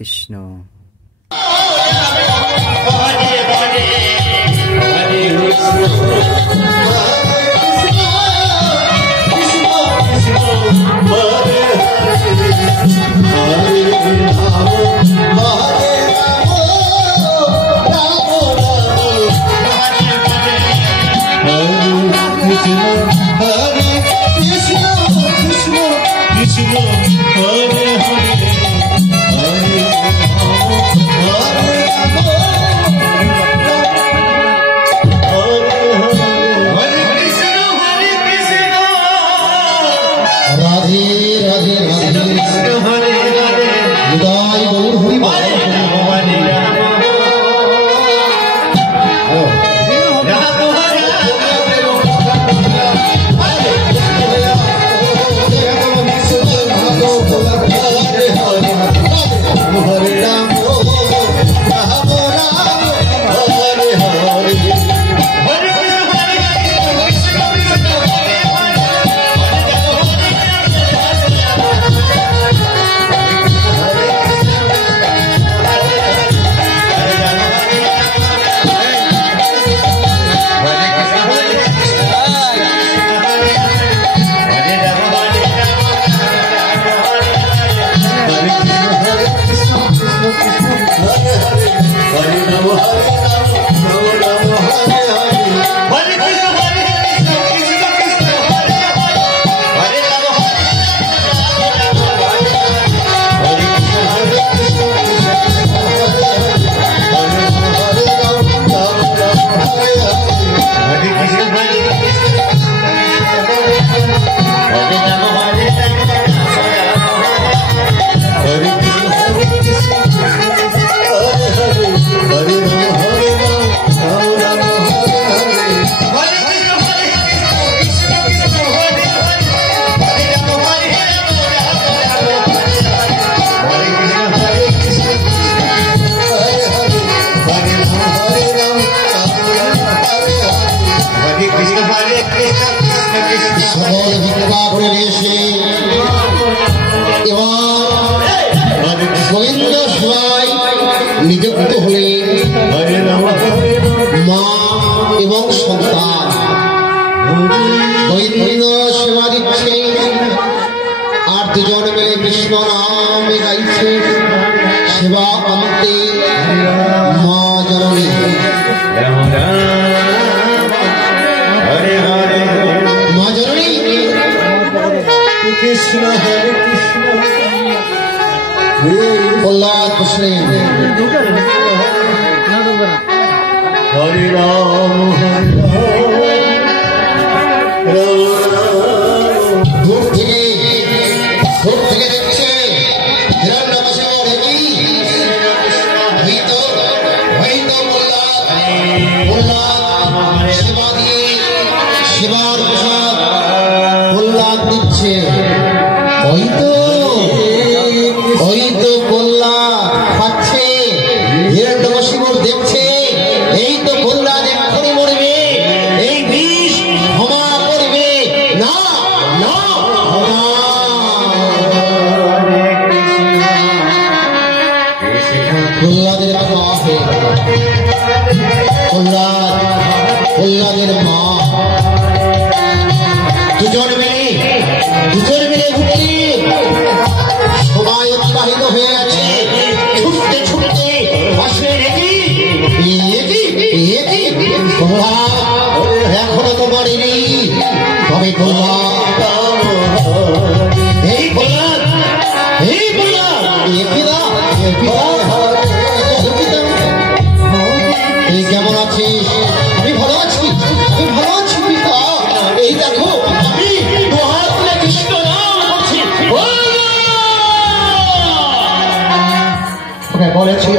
কৃষ্ণ। নিযুক্ত হলেন মা এবং সন্তান। দৈনন্দিন সেবা দিচ্ছে আর দুজন মিলে কৃষ্ণ নামে গাইছে। সেবা অন্তে মা জননী মা জননী কৃষ্ণ হরে কৃষ্ণ প্রহ্লাদ বসলেন হরে রাম দূর থেকে দেখছে সেবা দিয়ে সেবার প্রসাদ প্রহ্লাদ দিচ্ছে। হয়তো প্রহ্লাদ পাচ্ছে, হিরণ্যকশিপুর দেখছে এই তো প্রহ্লাদ এক্ষুনি মরবে, এই বিষ ক্ষমা করবে না না। প্রহ্লাদের প্রহ্লাদের মা দুজন মিলে উঠে সময় অতিবাহিত হয়ে গেছে। ছুটতে ছুটতে আসলে এখনো তো মরেনি। তবে কেমন আছিস? আমি ভালো আছি, পিতা। এই দেখো আমি কৃষ্ণ নাম করছি। বলেছি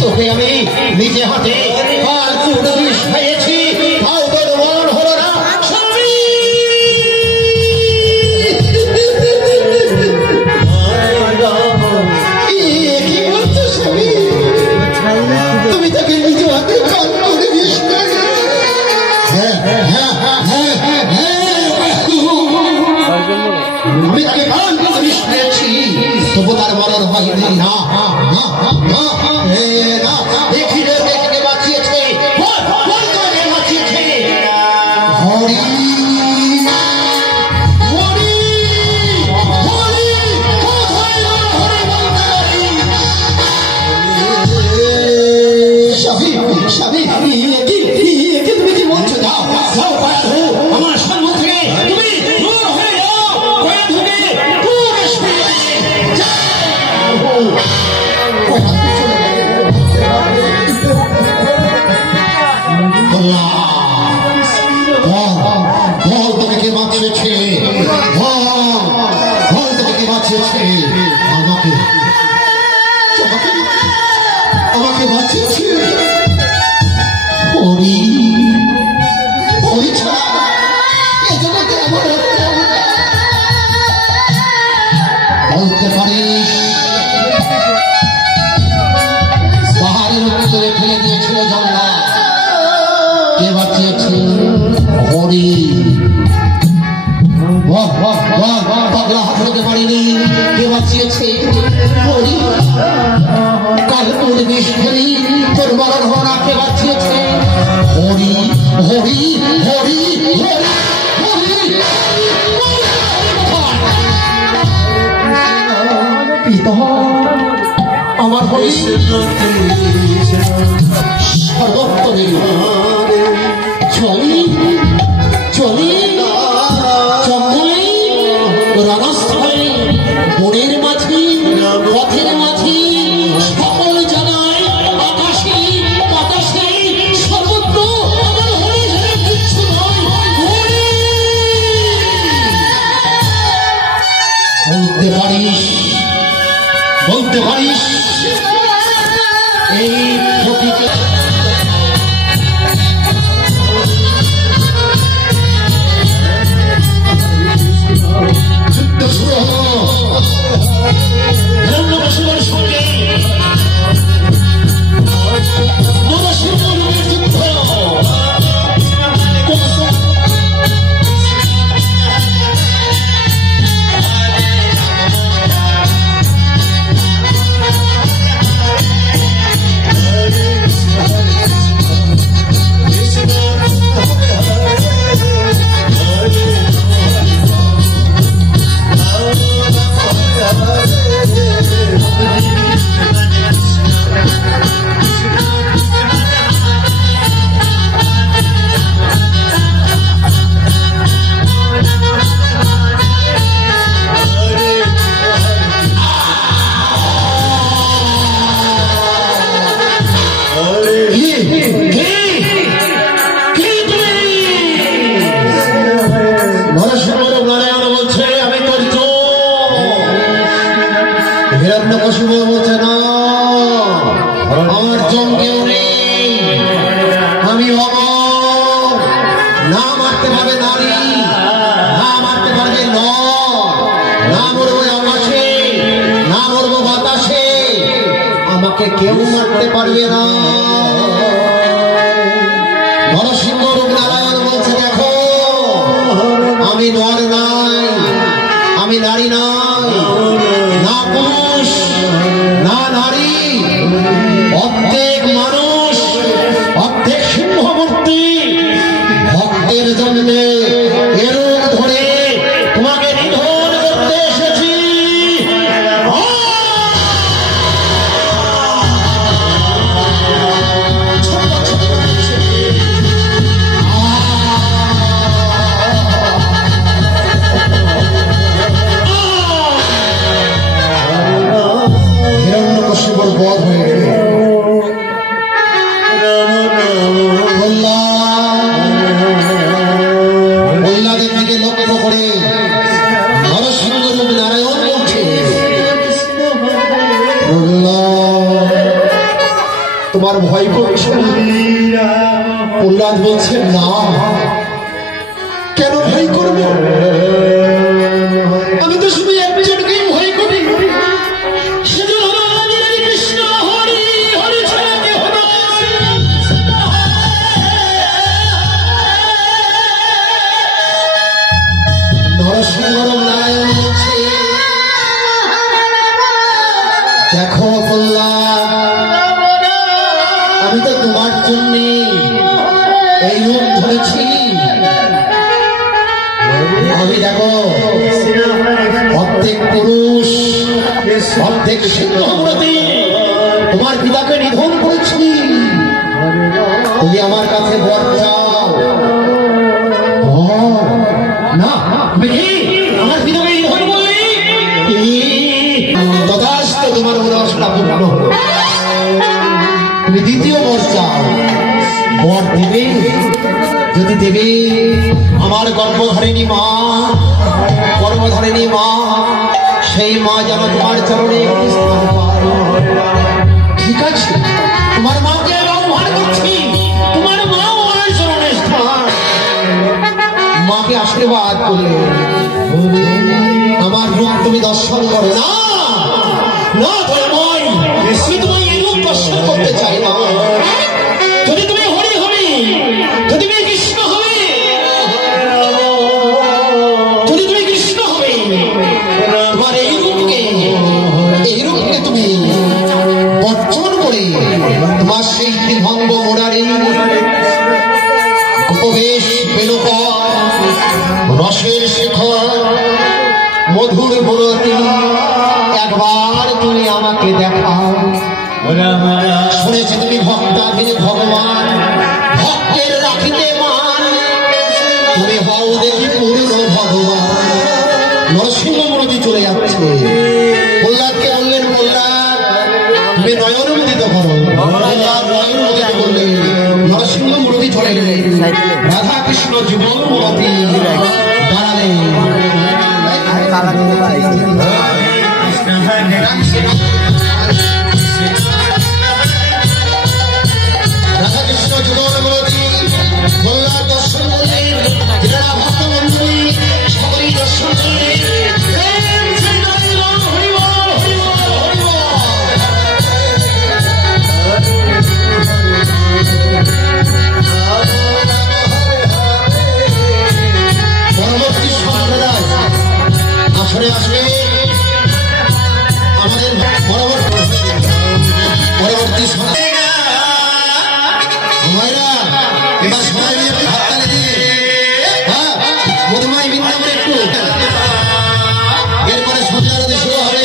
তোকে আমি নিজে হাতে খাইয়েছি, তাও তোর মন হলো না। কি বলছো স্বামী? তুমি তাকে নিজে হাতে খান করে বিষ খাইয়ে? আমি তাকে খান করে বিষ খেয়েছি। তবু তার মরণ হয়নি। না দেখি রে দেখে বাঁচিয়েছে, বাঁচিয়েছে হরি আমাকে বাঁচিয়েছে। হরি হরি ছাড়া এ জগতে এমন বলতে পারিস পাহাড়ের ভিতরে ফেলে দিয়েছিল জল্লা, কে বাঁচিয়েছে? হরি। পাগলা হাত হতে পারিনি, কে বাঁচিয়েছে? হরি। কাল তোর বিষ ফেলি তোর মরণ হওয়া, কে বাঁচিয়েছে? হরি হরি হরি হরি। পিতা আমার হরি সর্বত্তরে চলি চলি জঙ্গলে রণস্থলে বনের মাঝে পথের মাঝে সকল জায়গায় আকাশে বাতাসে সর্বত্র আমার হরি ছেড়ে কিচ্ছু নয়। বলতে পারিস এই প্রকৃতি যুদ্ধ শুরু হলো হিরণ্যকশিপুর সঙ্গে নরসিংহের যুদ্ধ। হিরণ্যকশিপু বলছে না, আমার জঙ্গেও নেই, আমি অমর। না মারতে পারবে নারী, না মারতে পারবে নর, না মরবো আকাশে, না মরবো বাতাসে, আমাকে কেউ মারতে পারবে না। নরসিংহ রূপনারায়ণ বলছে দেখো, আমি নর নাই, আমি নারী নাই, না পুরুষ না নারী, অর্ধেক মানুষ অর্ধেক সিংহমূর্তি। ভক্তের জন্য এরূপ ধরে তোমাকে নিধন করতে এসেছি। হিরণ্যকশিপুর বধ হয়ে গেল। প্রহ্লাদের দিকে লক্ষ্য করে নরসিংহ রূপ নারায়ণ বলছে, তোমার ভয় করছে? প্রহ্লাদ বলছে না, কেন ভয় করবো? আমি তো শুধু একজনকেই ভয় করি, নরসিংহ নারায়ণ বলছে দেখো বললা, আমি তো তোমার জন্য এই রূপ ধরেছি। আমি দেখো অর্ধেক পুরুষ অর্ধেক সিংহমূর্তি তোমার পিতাকে নিধন করেছি। তুমি আমার কাছে বর চাও না? আমার পিতাকে নিধন করলি, তথাস্তু তোমার মনস্কামনা পূর্ণ হলো। তুমি দ্বিতীয় বর চাও, বর দেবে? যদি দেবে, আমার গর্ভধারিণী মা, গর্ভধারিণী মা, সেই মা যেন তোমার চরণে একটি স্থান পায়। ঠিক আছে, তোমার মাকে আহ্বান করছি, তোমার মা আমার চরণে স্থান। মাকে আশীর্বাদ করলে আমার রূপ তুমি দর্শন করো। না না, তোমায় আমি তোমায় এই রূপ দর্শন করতে চাই না। যদি তুমি হরি হরি, যদি তুমি কৃষ্ণ হবে, যদি তুমি কৃষ্ণ হবে, তোমার এই রূপকে তুমি বর্জন করে তোমার সেই ত্রিভঙ্গ মোড়ারি উপবেশ বেণুকর রসের শেখর মধুর মূরতি একবার তুমি আমাকে দেখাও। শুনেছি তুমি ভক্তাধীন ভগবান, ভক্তের রাখিতে মান। তুমি হও দেখি পূর্ণ ভগবান। নরসিংহ মূরতি চলে যাচ্ছে। প্রহ্লাদকে বললেন, প্রহ্লাদ তুমি নয়ন মুদিত করো। প্রহ্লাদ নয়ন মুদিত করলেন, নরসিংহ মূরতি চলে গেলেন। রাধা কৃষ্ণ যুগল মূরতি দাঁড়ালেন। রাধা কৃষ্ণ যুগল মূরতি প্রহ্লাদ দর্শন করলেন। ভক্ত মন্ডলী সকলেই দর্শন করলেন। পরবর্তী সম্প্রদায় আসরে আসবে আমাদের পরবর্তী এবার সবাই মিলে একটু হাততালি দিয়ে, হ্যাঁ মধুমাই বৃন্দাবন একটু, এরপরে সন্ধ্যা আরতি শুরু হবে।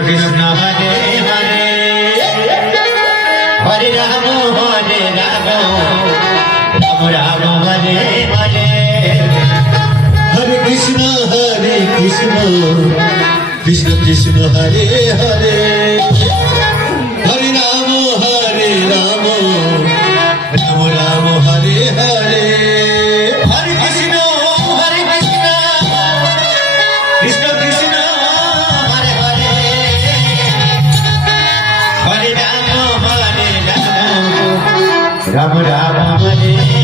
कृष्ण हरे हरे हरे राम राम राम हरे हरे हरे कृष्ण कृष्ण कृष्ण हरे हरे हरे राम राम राम हरे हरे हरे कृष्ण कृष्ण कृष्ण हरे हरे हरे राम राम राम हरे